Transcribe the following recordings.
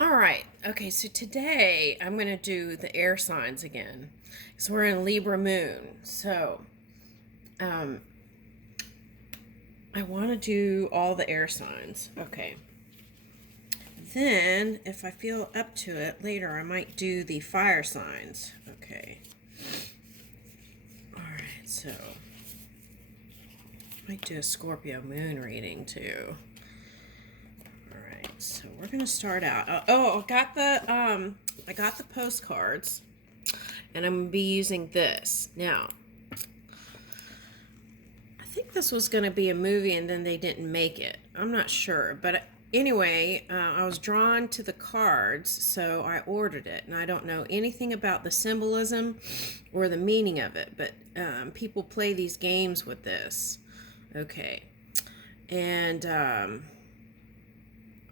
All right. Okay, so today I'm going to do the air signs again. So we're in Libra moon. So um, I want to do all the air signs. Okay. Then, if I feel up to it later, I might do the fire signs. Okay. All right, so I might do a Scorpio moon reading too. So we're gonna start out. I got the postcards, and I'm gonna be using this now. I think this was gonna be a movie, and then they didn't make it. I'm not sure, but anyway, I was drawn to the cards, so I ordered it, and I don't know anything about the symbolism or the meaning of it, but people play these games with this. Okay, and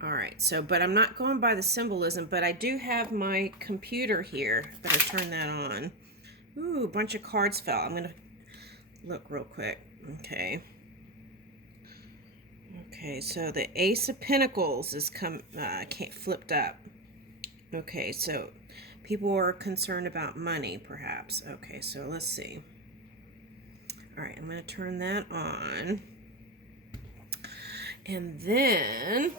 all right, so, but I'm not going by the symbolism, but I do have my computer here. Better turn that on. Ooh, a bunch of cards fell. I'm going to look real quick. Okay. Okay, so the Ace of Pentacles is flipped up. Okay, so people are concerned about money, perhaps. Okay, so let's see. All right, I'm going to turn that on. And then...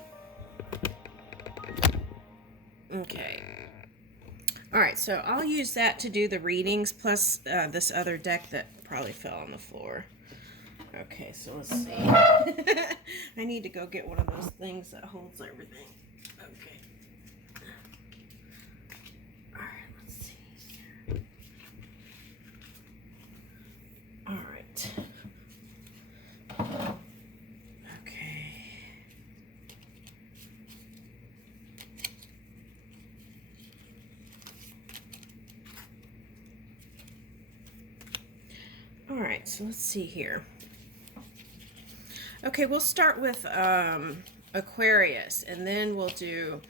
Okay. All right, so I'll use that to do the readings, plus this other deck that probably fell on the floor. Okay, so let's see. I need to go get one of those things that holds everything. Okay. All right, let's see. All right. All right, so let's see here. Okay, we'll start with Aquarius, and then we'll do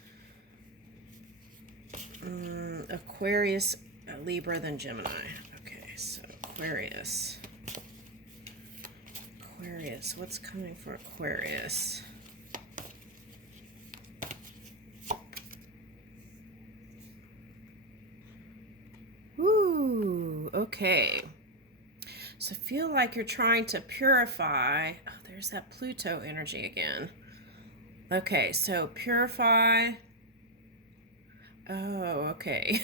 Aquarius, Libra, then Gemini. Okay, so Aquarius. Aquarius, what's coming for Aquarius? Ooh, okay. So feel like you're trying to purify. Oh, there's that Pluto energy again. Okay, so purify. Oh, okay.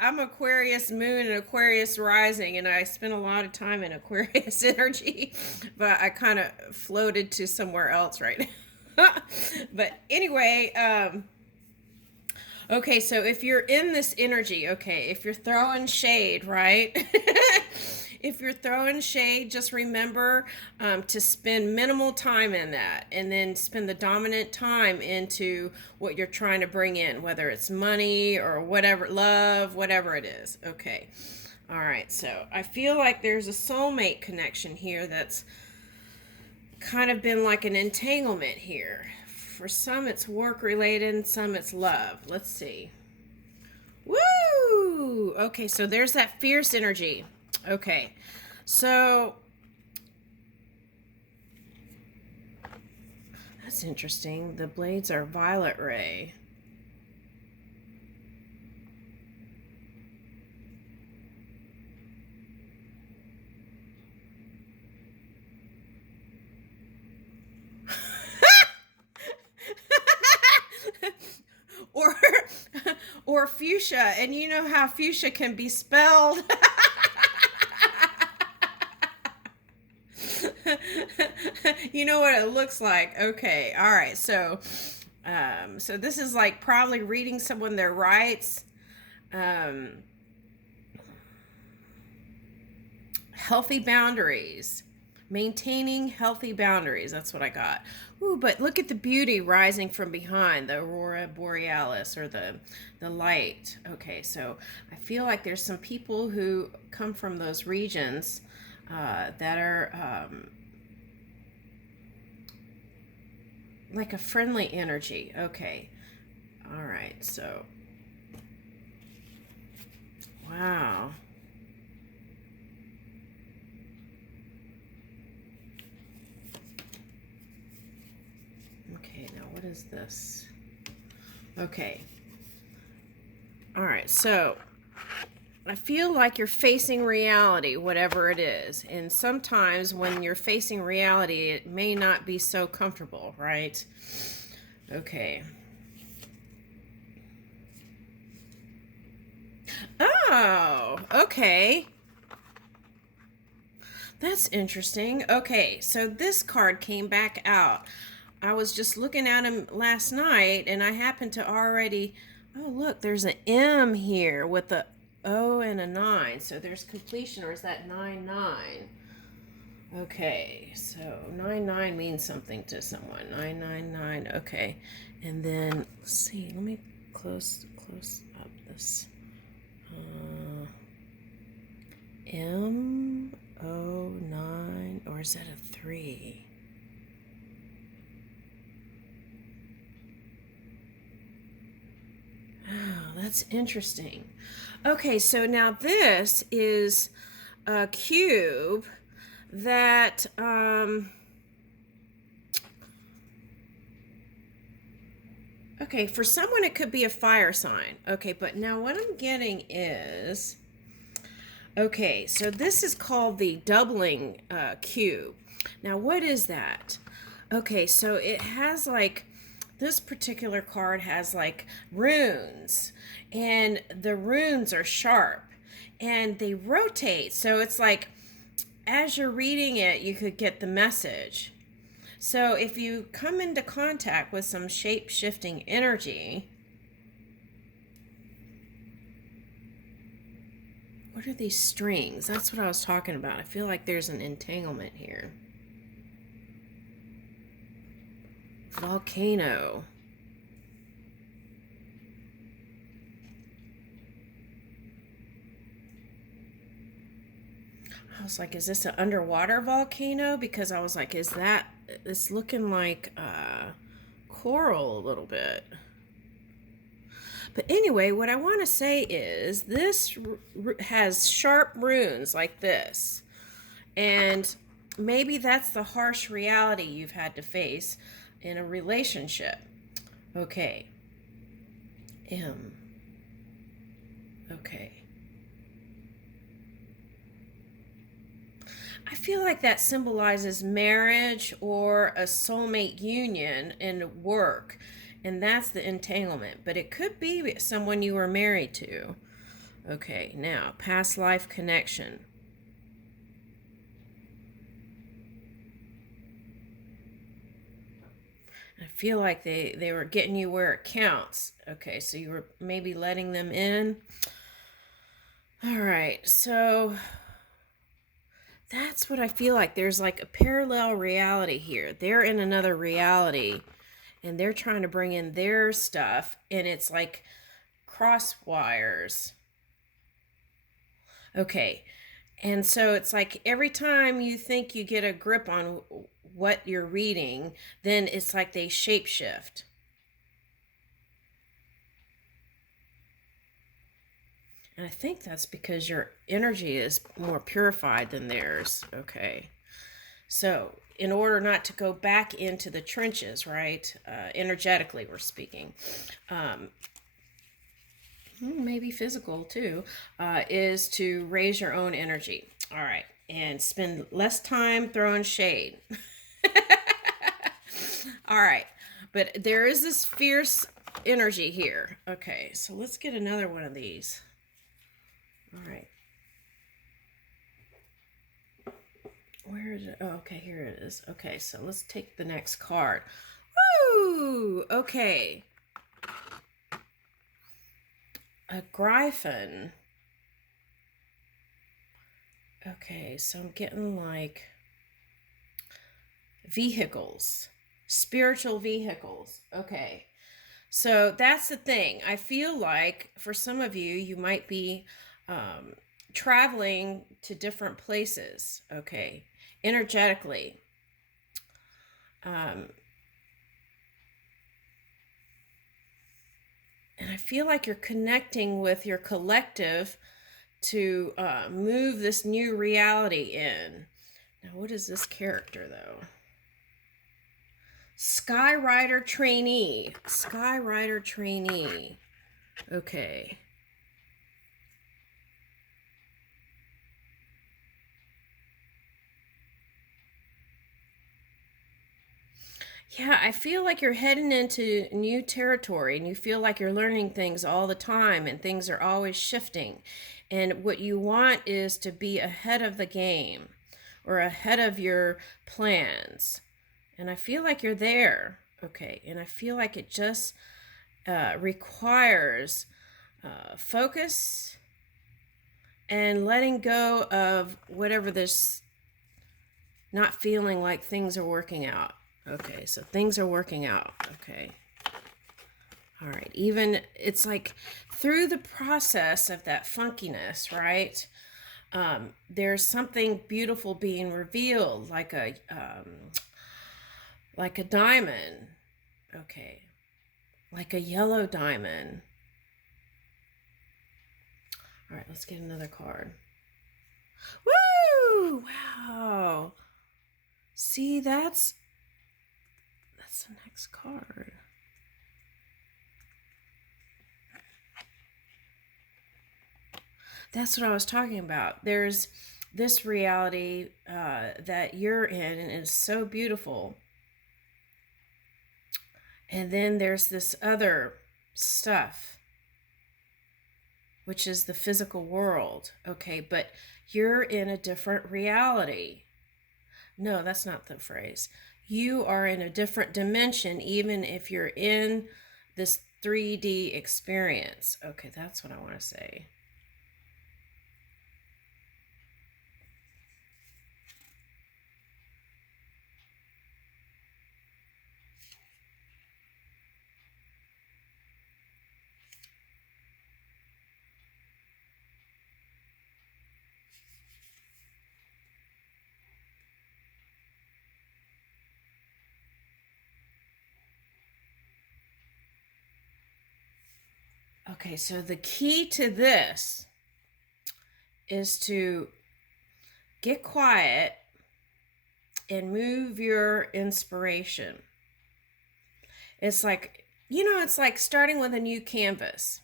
I'm Aquarius moon and Aquarius rising, and I spent a lot of time in Aquarius energy, but I kind of floated to somewhere else right now. But anyway, okay, so if you're in this energy, okay, if you're throwing shade, right? If you're throwing shade, just remember to spend minimal time in that, and then spend the dominant time into what you're trying to bring in, whether it's money or whatever, love, whatever it is. Okay. All right, so I feel like there's a soulmate connection here that's kind of been like an entanglement here. For some, it's work related, and some it's love. Let's see. Woo! Okay, so there's that fierce energy. Okay, so that's interesting. The blades are violet ray. or or fuchsia, and you know how fuchsia can be spelled. You know what it looks like. Okay, all right, so so this is like probably reading someone their rights, um healthy boundaries, maintaining healthy boundaries. That's what I got. Ooh, but look at the beauty rising from behind, the aurora borealis, or the light. Okay, so I feel like there's some people who come from those regions that are like a friendly energy. Okay, all right, so wow. Okay, now what is this? Okay. All right, so I feel like you're facing reality, whatever it is. And sometimes when you're facing reality, it may not be so comfortable, right? Okay. Oh, okay. That's interesting. Okay, so this card came back out. I was just looking at him last night and I happened to already. Oh, look, there's an M here with a O and a 9. So there's completion, or is that 9-9? Okay, so 9-9 means something to someone. 999. Okay. And then let's see. Let me close up this. M09, or is that a 3? Oh, that's interesting. Okay, so now this is a cube that okay, for someone it could be a fire sign. Okay, but now what I'm getting is, okay, so this is called the doubling cube. Now what is that? Okay, so it has like, this particular card has like runes, and the runes are sharp and they rotate. So it's like, as you're reading it, you could get the message. So if you come into contact with some shape-shifting energy, what are these strings? That's what I was talking about. I feel like there's an entanglement here. Volcano. I was like, is this an underwater volcano? Because I was like, is that, it's looking like coral a little bit. But anyway, what I want to say is this has sharp runes like this. And maybe that's the harsh reality you've had to face in a relationship. Okay. M. Okay. I feel like that symbolizes marriage or a soulmate union in work. And that's the entanglement. But it could be someone you were married to. Okay, now, past life connection. I feel like they were getting you where it counts. Okay, so you were maybe letting them in. All right, so that's what I feel like. There's like a parallel reality here. They're in another reality and they're trying to bring in their stuff, and it's like cross wires. Okay. And so it's like every time you think you get a grip on what you're reading, then it's like they shapeshift. And I think that's because your energy is more purified than theirs. Okay. So, in order not to go back into the trenches, right? Energetically, we're speaking. Maybe physical too, is to raise your own energy. All right. And spend less time throwing shade. All right. But there is this fierce energy here. Okay. So let's get another one of these. All right. Where is it? Oh, okay. Here it is. Okay. So let's take the next card. Woo! Okay. A Gryphon. Okay, so I'm getting like vehicles, spiritual vehicles. Okay, so that's the thing. I feel like for some of you, you might be traveling to different places. Okay, energetically. And I feel like you're connecting with your collective to move this new reality in. Now, what is this character, though? Skywriter trainee. Skywriter trainee. Okay. Yeah, I feel like you're heading into new territory and you feel like you're learning things all the time and things are always shifting. And what you want is to be ahead of the game or ahead of your plans. And I feel like you're there. Okay. And I feel like it just requires focus and letting go of whatever this not feeling like things are working out. Okay, so things are working out. Okay. All right. Even it's like through the process of that funkiness, right? There's something beautiful being revealed, like a diamond. Okay, like a yellow diamond. All right, let's get another card. Woo! Wow. See, that's the next card. That's what I was talking about. There's this reality that you're in, and it's so beautiful. And then there's this other stuff, which is the physical world. Okay, but you're in a different reality. No, that's not the phrase. You are in a different dimension, even if you're in this 3D experience. Okay, that's what I want to say. Okay, so the key to this is to get quiet and move your inspiration. It's like, it's like starting with a new canvas.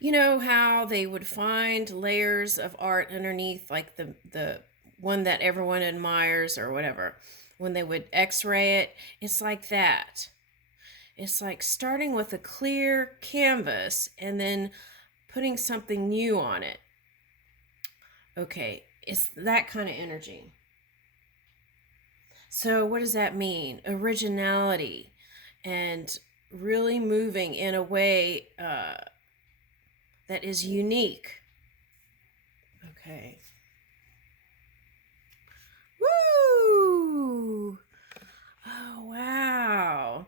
You know how they would find layers of art underneath, like the one that everyone admires or whatever, when they would x-ray it? It's like that. It's like starting with a clear canvas and then putting something new on it. Okay, it's that kind of energy. So what does that mean? Originality and really moving in a way that is unique. Okay. Woo! Oh, wow.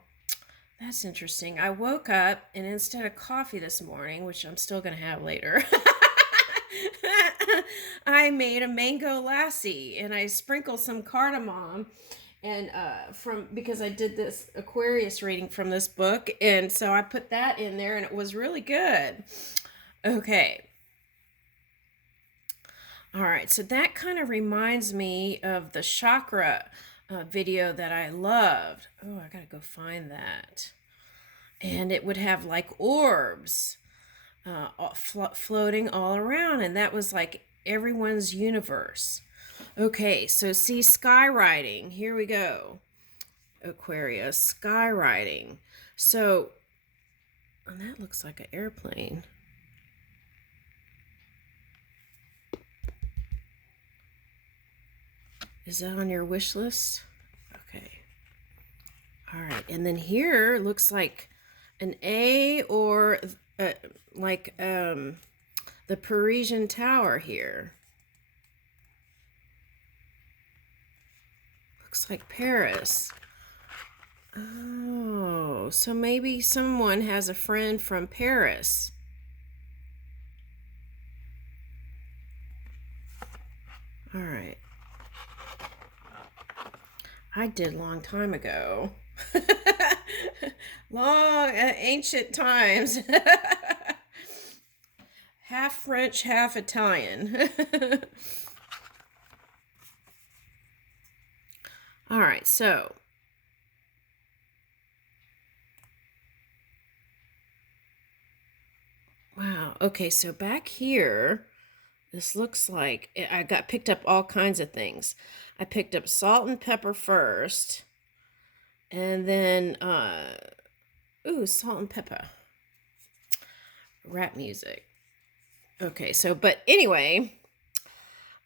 That's interesting. I woke up and instead of coffee this morning, which I'm still going to have later, I made a mango lassi and I sprinkled some cardamom and because I did this Aquarius reading from this book, and so I put that in there and it was really good. Okay. All right, so that kind of reminds me of the chakra video that I loved. Oh, I gotta go find that. And it would have like orbs floating all around, and that was like everyone's universe. Okay, so see, skywriting. Here we go. Aquarius, skywriting. So, and that looks like an airplane. Is that on your wish list? Okay. All right. And then here looks like an A or like the Parisian Tower here. Looks like Paris. Oh, so maybe someone has a friend from Paris. All right. I did a long time ago. Long, ancient times. Half French, half Italian. All right, so Okay, so back here, this looks like I got picked up all kinds of things. I picked up salt and pepper first, and then ooh, salt and pepper. Rap music. Okay, so but anyway,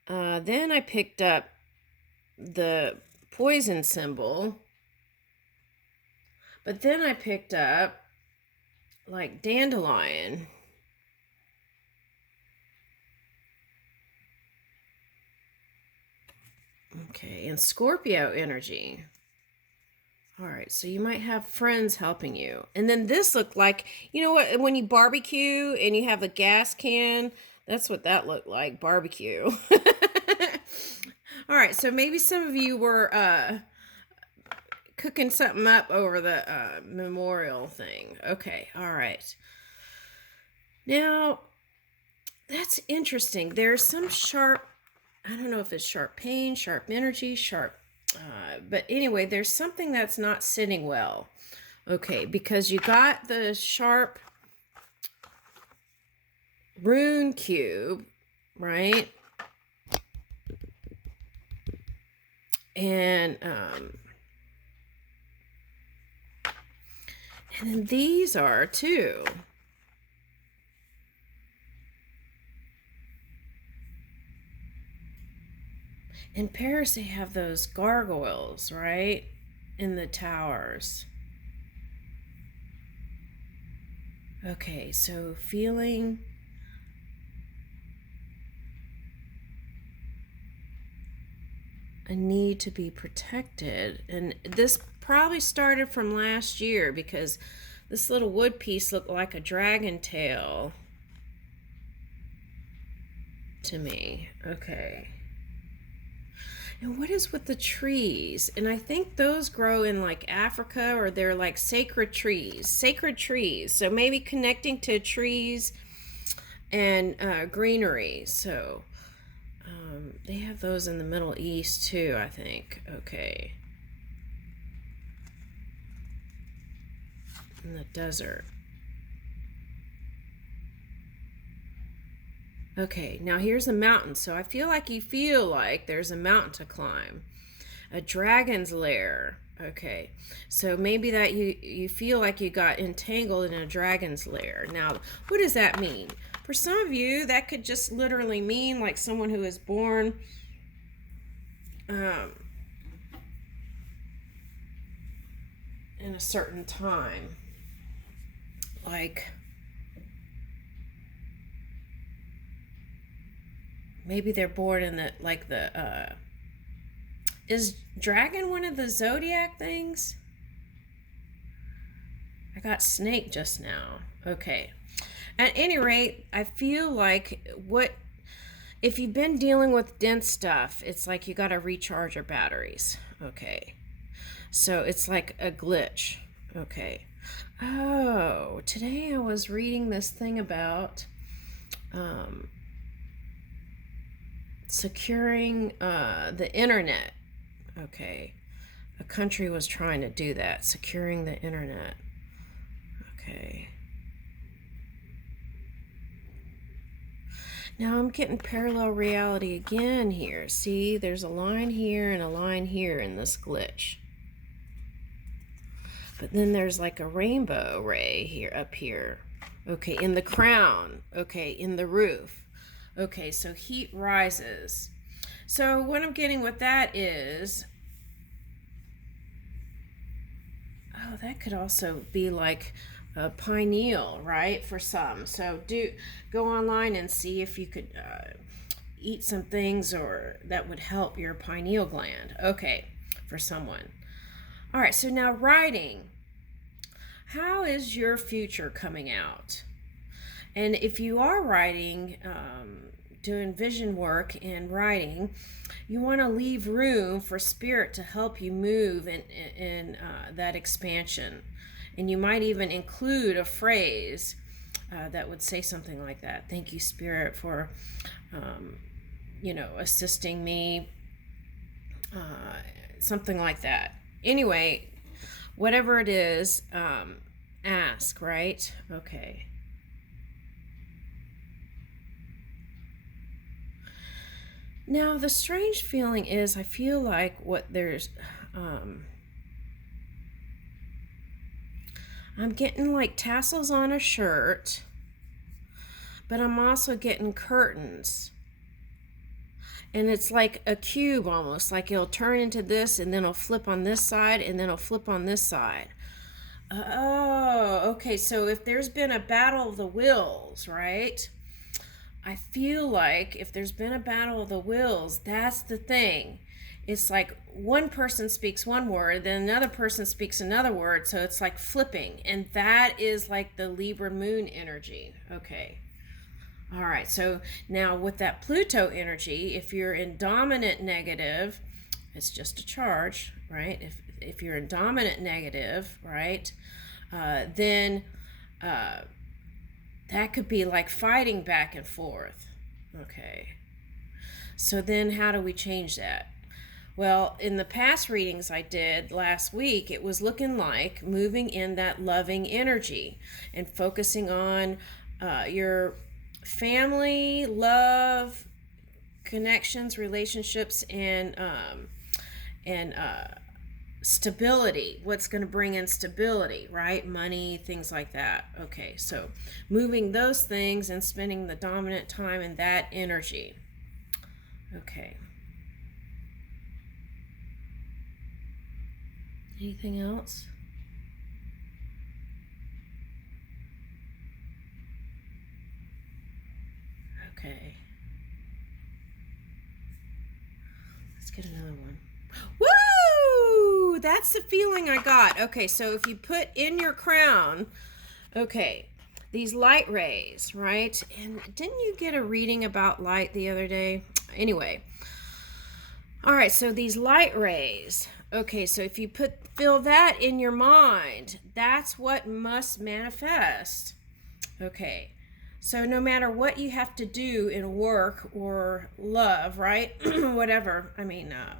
then I picked up the poison symbol, but then I picked up like dandelion. Okay, and Scorpio energy. All right, so you might have friends helping you. And then this looked like, you know what, when you barbecue and you have a gas can, that's what that looked like, barbecue. All right, so maybe some of you were cooking something up over the memorial thing. Okay, all right. Now, that's interesting. There's some sharp, I don't know if it's sharp pain, sharp energy, sharp, but anyway, there's something that's not sitting well. Okay, because you got the sharp rune cube, right? And then these are too. In Paris, they have those gargoyles, right? In the towers. Okay, so feeling a need to be protected. And this probably started from last year because this little wood piece looked like a dragon tail to me. Okay. And what is with the trees? And I think those grow in like Africa, or they're like sacred trees. Sacred trees. So maybe connecting to trees and greenery. So they have those in the Middle East too, I think. Okay. In the desert. Okay, now here's a mountain. So I feel like you feel like there's a mountain to climb. A dragon's lair. Okay, so maybe that you feel like you got entangled in a dragon's lair. Now, what does that mean? For some of you, that could just literally mean like someone who is born in a certain time. Like maybe they're born in the like the is dragon one of the zodiac things? I got snake just now. Okay. At any rate, I feel like if you've been dealing with dense stuff, it's like you got to recharge your batteries. Okay. So it's like a glitch. Okay. Oh, today I was reading this thing about securing the internet. Okay. A country was trying to do that, securing the internet. Okay. Now I'm getting parallel reality again here. See, there's a line here and a line here in this glitch. But then there's like a rainbow ray here, up here. Okay, in the crown. Okay, in the roof. Okay, so heat rises. So what I'm getting with that is, oh, that could also be like a pineal, right, for some. So go online and see if you could eat some things or that would help your pineal gland. Okay, for someone. All right, so now writing. How is your future coming out? And if you are writing, doing vision work and writing, you want to leave room for spirit to help you move in that expansion. And you might even include a phrase that would say something like that. Thank you, Spirit, for, assisting me. Something like that. Anyway, whatever it is, ask, right? Okay. Now, the strange feeling is I feel like I'm getting like tassels on a shirt, but I'm also getting curtains. And it's like a cube almost, like it'll turn into this and then it'll flip on this side and then it'll flip on this side. Oh, okay. So if there's been a battle of the wills, right? I feel like if there's been a battle of the wills, that's the thing. It's like one person speaks one word, then another person speaks another word, so it's like flipping. And that is like the Libra moon energy. Okay. All right. So now with that Pluto energy, if you're in dominant negative, it's just a charge, right? If you're in dominant negative, right, then that could be like fighting back and forth. Okay. So then how do we change that? Well, in the past readings I did last week, it was looking like moving in that loving energy and focusing on your family, love, connections, relationships, and stability. What's going to bring in stability, right? Money, things like that. Okay, so moving those things and spending the dominant time in that energy. Okay. Anything else? Okay. Let's get another one. Woo! That's the feeling I got. Okay, so if you put in your crown, okay, these light rays, right? And didn't you get a reading about light the other day? Anyway. All right, so these light rays. Okay, so if you feel that in your mind, that's what must manifest. Okay. So no matter what you have to do in work or love, right? Whatever,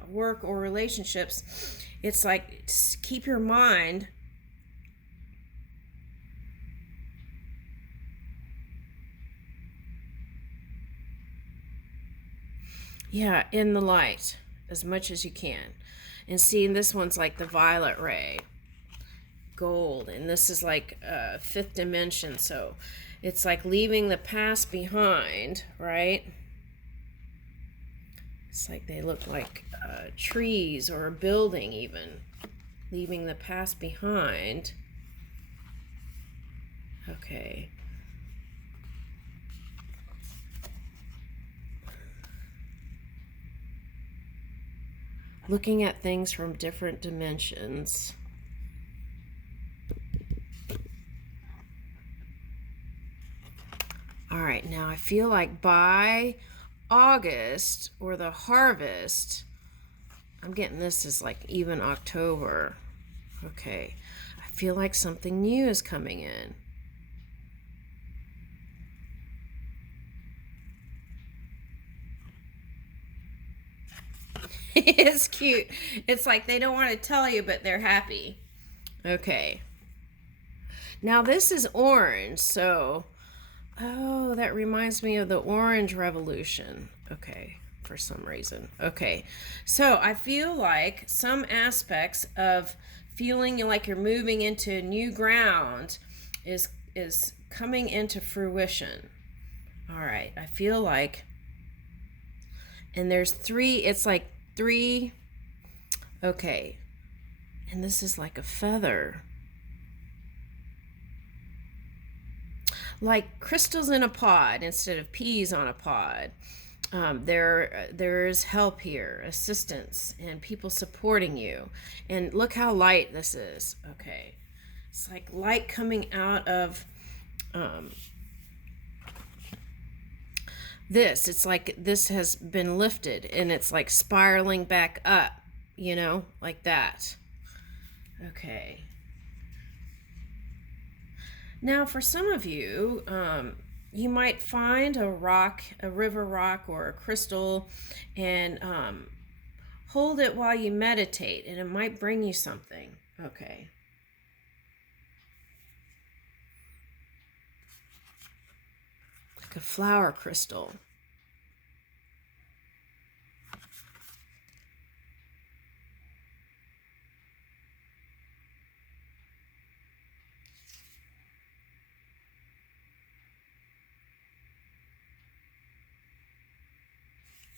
work or relationships, it's like keep your mind in the light as much as you can. And see, this one's like the violet ray, gold, and this is like fifth dimension, so it's like leaving the past behind, right? It's like they look like trees or a building, even leaving the past behind. Okay. Looking at things from different dimensions. All right, now I feel like by August or the harvest, I'm getting this as like even October. Okay, I feel like something new is coming in. It's cute. It's like they don't want to tell you, but they're happy. Okay. Now this is orange, so oh, that reminds me of the Orange Revolution. Okay, for some reason. Okay, so I feel like some aspects of feeling like you're moving into new ground is coming into fruition. All right, I feel like, and there's three. It's like three. Okay, and this is like a feather. Like crystals in a pod instead of peas on a pod. There's help here, assistance, and people supporting you. And look how light this is. Okay, it's like light coming out of this. It's like this has been lifted and it's like spiraling back up, like that. Okay. Now, for some of you, you might find a rock, a river rock, or a crystal, and hold it while you meditate, and it might bring you something. Okay. Like a flower crystal.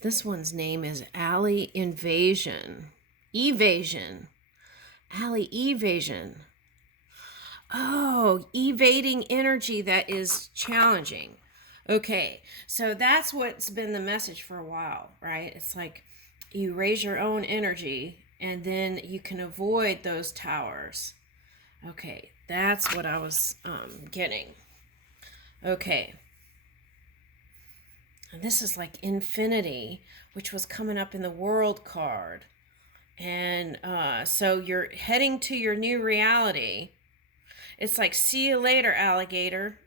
This one's name is Alley Invasion. Evasion. Alley Evasion. Oh, evading energy that is challenging. Okay, so that's what's been the message for a while, right? It's like you raise your own energy and then you can avoid those towers. Okay, that's what I was getting. Okay. And this is like infinity, which was coming up in the world card. And so you're heading to your new reality. It's like, see you later, alligator.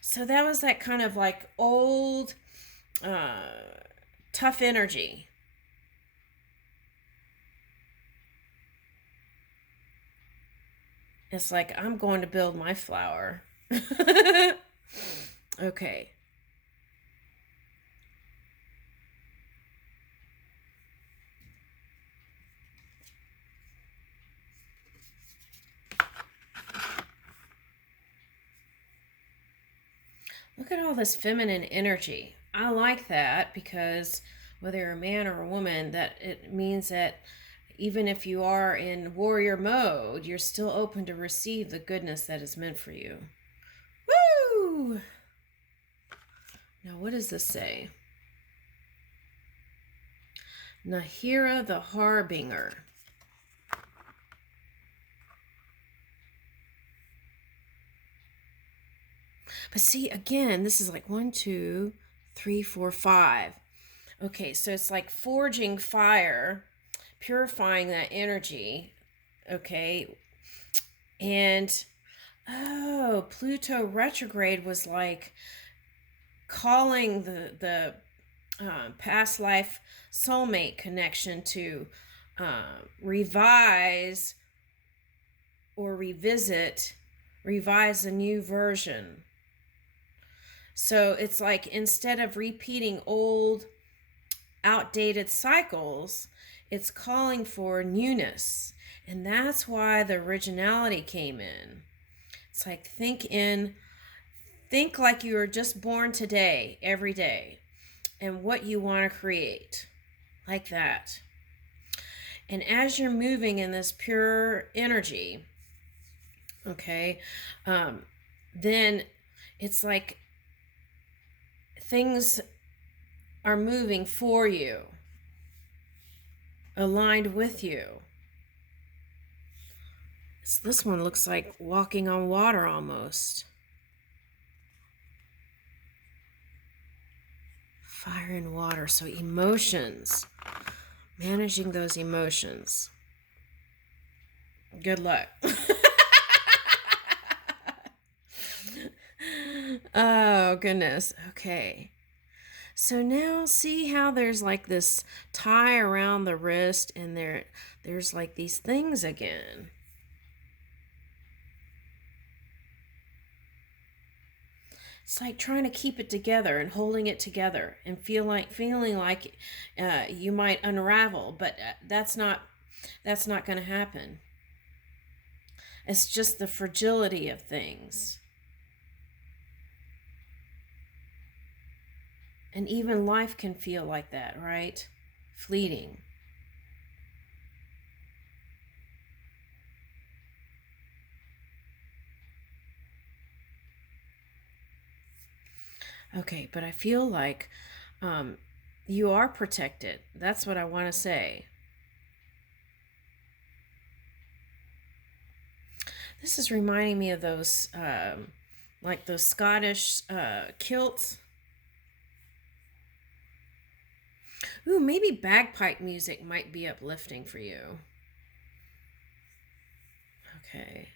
So that was that kind of like old, tough energy. It's like, I'm going to build my flower. Okay. Look at all this feminine energy. I like that because whether you're a man or a woman, that it means that even if you are in warrior mode, you're still open to receive the goodness that is meant for you. Woo! Now, what does this say? Nahira the Harbinger. But see, again, this is like 1, 2, 3, 4, 5. Okay, so it's like forging fire, purifying that energy. Okay. And, oh, Pluto retrograde was like calling the past life soulmate connection to revise or revise a new version. So it's like instead of repeating old, outdated cycles, it's calling for newness. And that's why the originality came in. It's like think like you were just born today, every day, and what you want to create. Like that. And as you're moving in this pure energy, okay, then it's like things are moving for you, aligned with you. This one looks like walking on water almost. Fire and water, so emotions. Managing those emotions. Good luck. Oh, goodness. Okay. So now see how there's like this tie around the wrist and there's like these things again. It's like trying to keep it together and holding it together and feeling like you might unravel, but that's not going to happen. It's just the fragility of things. And even life can feel like that, right? Fleeting. Okay, but I feel like you are protected. That's what I want to say. This is reminding me of those, like those Scottish kilts. Ooh, maybe bagpipe music might be uplifting for you. Okay.